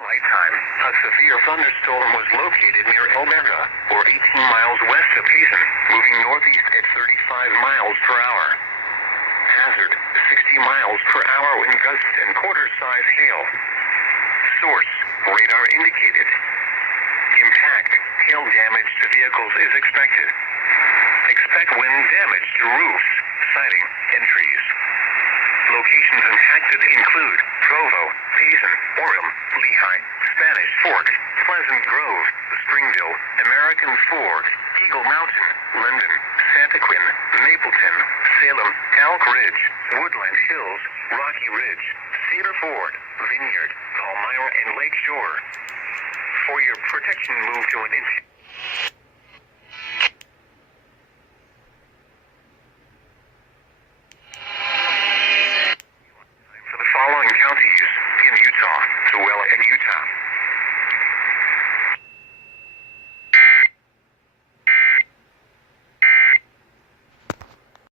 Nighttime, a severe thunderstorm was located near Alberta, or 18 miles west of Payson, moving northeast at 35 miles per hour. Hazard, 60 miles per hour wind gusts and quarter-size hail. Source, radar indicated. Impact, hail damage to vehicles is expected. Expect wind damage to roofs, siding, and trees. Locations impacted include Provo, Payson, Orem, Lehigh, Spanish Fork, Pleasant Grove, Springville, American Fork, Eagle Mountain, Linden, Santaquin, Mapleton, Salem, Elk Ridge, Woodland Hills, Rocky Ridge, Cedar Ford, Vineyard, Palmyra, and Lake Shore. For your protection, move to an following counties in Utah: Tooele and Utah,